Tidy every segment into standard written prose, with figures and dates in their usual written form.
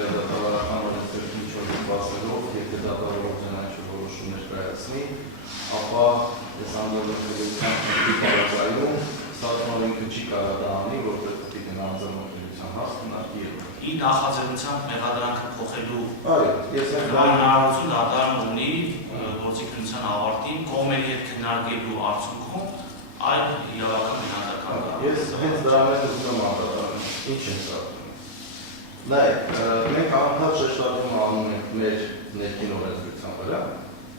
իրադարձական օրենսդրություն չորացնելով եւ դատավորության որոշումներ կայացնի, ապա այս անձնագրության պարագայում ստացվում ինքը չի կարող դա անի, որպես պիտի անձնագրության հաս քննարկի։ Ի նախաձեռնությամբ մեղադրանքը փոխելու հնարավորություն դատարանը ունի գործիքնության ավարտին կողմերի հետ քննարկելու արդյունքում այդ իրավական մեղադրական։ Ես հենց դրա մեջ ուզում եմ անդրադառնալ։ Ինչ է սա։ Նայեք, մենք անընդհատ շեշտադրում անում ենք մեր ներքին օրենսդրության վրա,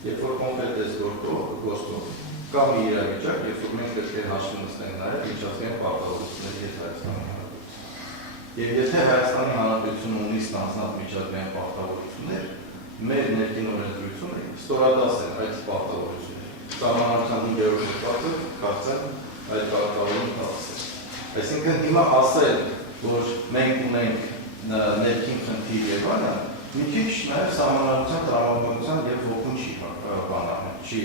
երբ որ կոնկրետ այս գործով կա մի իրավիճակ, երբ որ մենք պետք է հաշվի նստենք նաև միջազգային պարտավորությունների հետ Հայաստանի Հանրապետությունը։ Եվ եթե Հայաստանի Հանրապետությունը ունի ստանձնած միջազգային պարտավորություններ, մեր ներքին օրենսդրությունը ստորադաս է այդ պարտավորությունները։ Սահմանադրության 5-րդ հոդվածը կարծեմ այդ պարտավորությունը տալիս է։ Այսինքն հիմա ասել, որ մենք ունենք ներքին խնդիր եւ այլն, մի քիչ նաև սահմանադրության տրամաբանության եւ ողջուն չի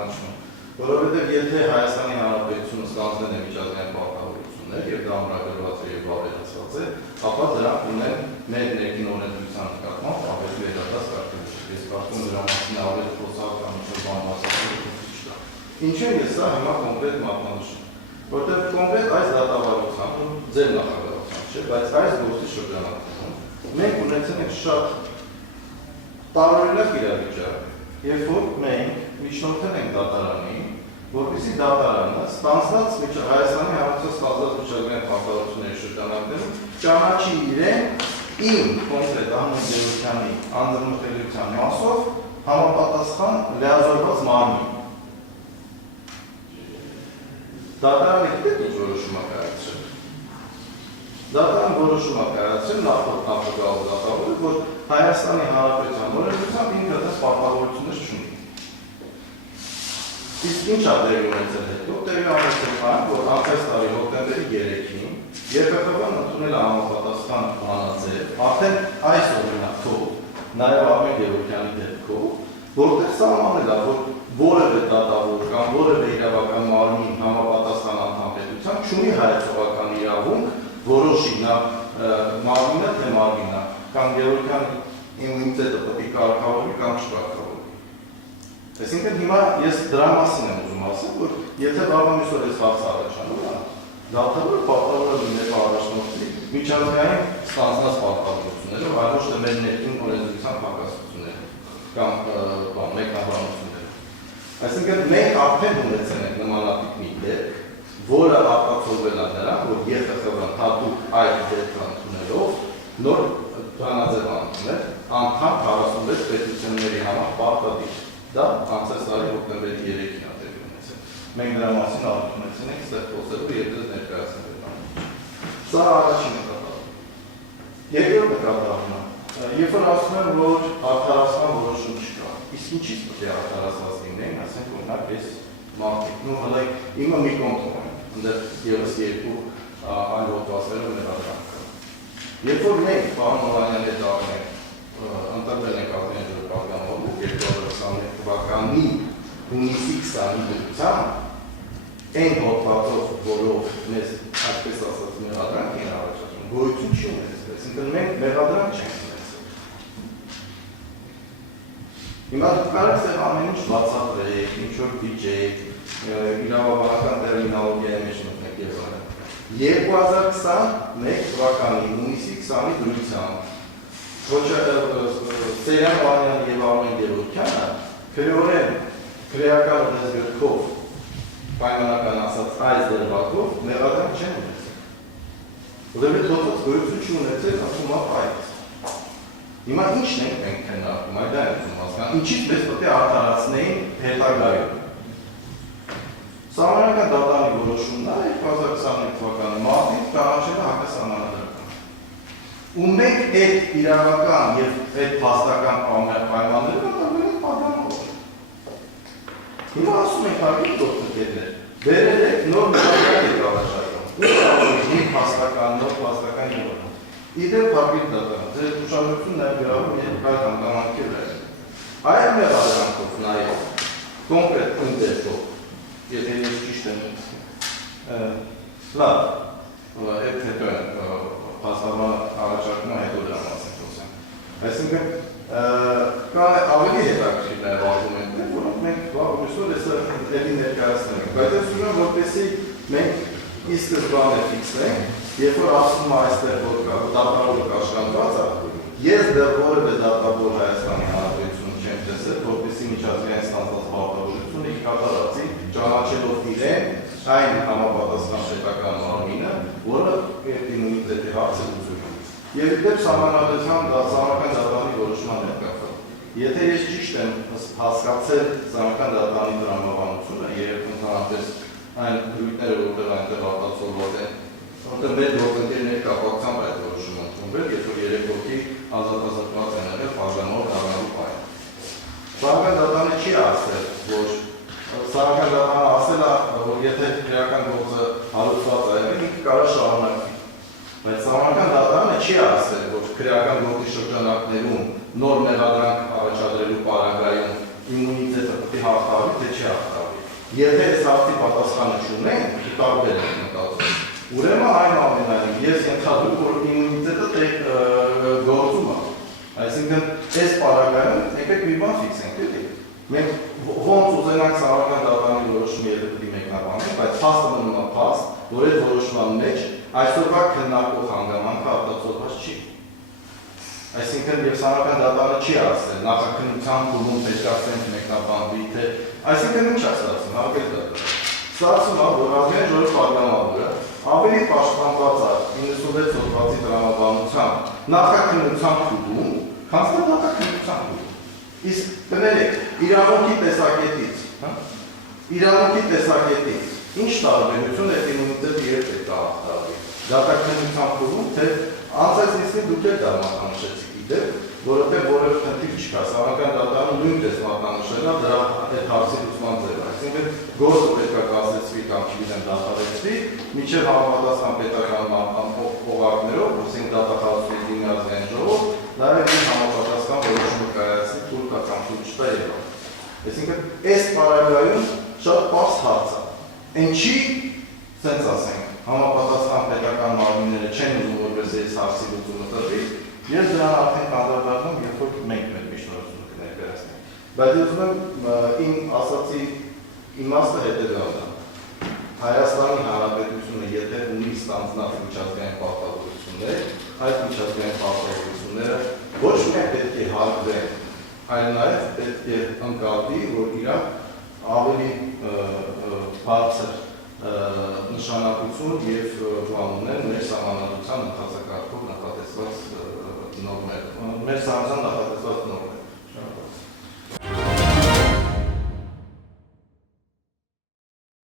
առնչվում, որովհետեւ եթե Հայաստանի Հանրապետությունը ստանձնել է միջազգային պարտավորություններ եւ դա ամրագրված է եւ ավելացված է, ապա դրանք ունեն մեր ներքին օրենսդրության նկատմամբ ավելի վերադարձ կարգավորիչ։ Ես կարծում եմ դրա մասին ավելի խոսալ կամ ինչ-որ բան ասել չկա։ Ինչու՞ ես սա հիմա կոնկրետ մատնանշում, որտեղ կոնկրետ այս դատավարությամբ ձեր նախագծությամբ չէ, բայց այս գործի շրջանակում մենք ունեցել ենք շատ տարօրինակ իրավիճակ, երբ որ մենք միջնորդել ենք դատարանին, որպեսզի դատարանը ստանձնած Հայաստանի Հանրապետության ստանձնած միջազգային պարտավորությունների շրջանակներում ճանաչի իրեն իմ կոնկրետ անձնագրությանի անձնմխելիության մասով համապատասխան լիազորված մարմին։ Դատարանը գիտեք ինչ որոշում է կայացրել։ Դատարանը որոշում է կայացրել նախորդ նախագահով դատավորը, որ Հայաստանի Հանրապետության օրենսդրությամբ ինքը այդպես պարտավորություններ չունի։ Իսկ ինչ է տեղի ունեցել հետո։ Տեղի ունեցել այն, որ անցած տարի հոկտեմբերի 3-ին ԵՊԽ-ն ընդունել է համապատասխան հանձնարար, արդեն այս օրինակով, նաև Արմեն Գևորգյանի դեպքով, որտեղ սահմանել է, որ որևէ դատավոր կամ որևէ իրավական մարմին համապատասխան անհամբերությամբ չունի հայեցողական իրավունք որոշի նա մարմինը թե մարմինը կամ Գևորգյանի իմունիտետը պետք է կարգավորվի կամ չկարգավորվի։ Այսինքն հիմա ես դրա մասին եմ ուզում ասել, որ եթե վաղը մյուս օր այս հարցը առաջանում է, դատավորը պարտավոր է լինել առաջնորդի միջազգային ստանձնած պարտավորություններով, այլ ոչ թե մեր ներքին օրենսդրության փակասությունները կամ մեկնաբանությունները։ Այսինքն մենք արդեն ունեցել ենք նմանատիպ մի դեպք, որը արտացոլվել է նրան, որ ԵԽԽՎ-ն հատուկ այդ դեպքը ընդունելով նոր բանաձև ընդունել անդամ 46 պետությունների համար պարտադիր։ Դա անցած տարի հոկտեմբերի 3-ին է տեղի ունեցել։ Մենք դրա մասին արդեն ունեցել ենք ստեղ խոսելու եւ դες ներկայացնել բանը։ Սա առաջին նկատառումն է։ Երկրորդ նկատառումն է, երբ որ ասում եմ, որ արդարացման որոշում չկա, իսկ ինչի՞ց պետք է արդարացված լինեն, ասենք օրինակ այս մարդիկ, հələ իմը մի կոնտրոլ են, ընդդեմ եւս երկու այլ հոդվածներով ներառական կա։ Երբ որ մենք պարոն Օրանյանի հետ ընտրվել ենք Ալբերտ Պապյանովը 2021 թվականի հունիսի 20-ի դրությամբ, այն հոդվածով, որով մեզ այսպես ասած մեղադրանք են առաջացնում, գոյություն չի ունեցել, այսինքն մենք մեղադրանք չենք ունեցել։ Հիմա դուք կարող եք ամեն ինչ բացատրեք, ինչ-որ վիճեք, իրավաբանական տերմինոլոգիայի մեջ մտնեք եւ այլն։ 2021 թվականի հունիսի 20-ի դրությամբ Սերյան Վանյան և Արմեն Գևորգյանը քրեորեն քրեական օրենսգրքով պայմանական ասած այս դրվագով մեղադրանք չեն ունեցել։ Որովհետև դotված գոյություն չունեցել ասում այդ։ Հիմա ինչն ենք մենք քննարկում, այդ դա եմ հասկանում, ինչից մեզ պետք է արդարացնեին հետագայում։ Սահմանադրական դատարանի որոշումն է 2021 թվականի մարտին ճանաչել է հակասահմանադրական։ Ու մենք այդ իրավական եւ այդ փաստական պայմանները կատարվել են պատանով։ Հիմա ասում ենք հարգելի դոկտորներ, վերել եք նոր մեղադրանք եք առաջարկում։ Ինչ ասում եք փաստական, նոր փաստական եւ այլն։ Իդեպ հարգելի դատարան, ձեր ուշադրությունն նաև գրավում եւ այդ հանգամանքեր է։ Այդ մեղադրանքով նաեւ կոնկրետ ընդդեպքով, եթե ես ճիշտ եմ, լավ, այդ հետո փաստաբան առաջարկում է հետո դրա մասին։ Այսինքն կան ավելի հետաքրքիր նաև արգումենտներ, որոնք մենք վաղ ուսոր էլի ներկայացնում ենք, բայց ես ուզում եմ, որպեսզի մենք ի սկզբանե ֆիքսենք, երբ որ ասում այստեղ որ կա դատավորը կաշխատված է, ես դեռ որևէ դատավոր Հայաստանի Հանրապետություն չեմ տեսել, որպեսզի միջազգային ստանձնած պարտավորությունը իր կատարածի ճանաչելով իրեն այն համապատասխան պետական մարմինը, որը իմունիտետի հարցը լուծում է։ Եվ իդեպ սահմանադրության սահմանական դատարանի որոշման հետ կապված։ Եթե ես ճիշտ եմ հասկացել սահմանական դատարանի տրամաբանությունը եւ ընդհանրապես այն դրույթները, որտեղ այնտեղ արտացոլված են, որտեղ մեր գործընկերների կապակցությամբ այդ որոշումը ընդունվել, երբ որ 3 հոգի ազատազրկված են եղել բաժանող դառնալու պահին։ Սահմանական դատարանը չի ասել, որ սահմանական դատարանը ասել է, որ եթե քրեական գործը հարուցված է եղել, ինքը կարող է շարունակվի։ Բայց սահմանական դատարանը չի ասել, որ քրեական գործի շրջանակներում նոր մեղադրանք առաջադրելու պարագայում իմունիտետը պետք է հաղթահարվի, թե չի հաղթահարվի։ Եթե այս հարցի պատասխանը չունենք, տարբեր ենք մտածում։ Ուրեմն այնուամենայնիվ ես ենթադրում, որ իմունիտետը գործում է։ Այսինքն այս պարագայում եկեք մի բան ֆիքսենք, էլի։ Մենք ոնց ուզենանք սահմանական դատարանի որոշումը երբեք մեկնաբանել, բայց փաստը մնում է փաստ, որ այդ որոշման մեջ այսօրվա քննարկող հանգամանքը արտացոլված չի։ Այսինքն եւ սահմանական դատարանը չի ասել նախաքննության փուլում պետքասենք մեկնաբանվի, թե այսինքն ինչ է ստացվում, հարգել դատարան։ Ստացվում է, որ ազգային ժողովի պատգամավորը ավելի պաշտպանված է 96 հոդվածի տրամաբանությամբ նախաքննության փուլում, քան դատաքննության փուլում։ Իսկ կներեք, իրավունքի տեսակետից ինչ տարբերություն է իմունիտետը երբ է հաղթահարվի։ Դատաքննության փուլում, թե անցած նիստին դուք եք դա մատնանշեցիք իդեպ, որովհետև որևէ խնդիր չկա, սահմանական դատարանը նույնպես մատնանշել է դրա այդ հարցի լուծման ձևը։ Այսինքն գործը պետք է կասեցվի կամ չգիտեմ դադարեցվի, մինչև համապատասխան պետական օղակներով, որսին դատախազությունների դիմացիային ժողով, նաև այն համապատասխան որոշումը կայացնի թույլ կա կամ թույլ չտա եղավ։ Այսինքն այս պարագայում շատ պարզ հարց է։ Ինչի, սենց ասենք, համապատասխան պետական մարմինները չեն ուզում որպես այս հարցի լուծումը տրվի, ես դրան արդեն կանդրադառնում, երբ որ մենք մեր միջնորդությունը կներկայացնենք։ Բայց ես ուզում եմ իմ ասացի իմաստը հետևյալն է։ Հայաստանի Հանրապետությունը եթե ունի ստանձնած միջազգային պարտավորություններ, այդ միջազգային պարտավորությունները ոչ միայն պետք է հարգվեն, այլ նաև պետք է ընկալվի, որ իրանք ավելի բարձր նշանակություն եւ բանուներ մեր սահմանադրության ընթացակարգով նախատեսված նորմեր, մեր սահմանադրության նախատեսված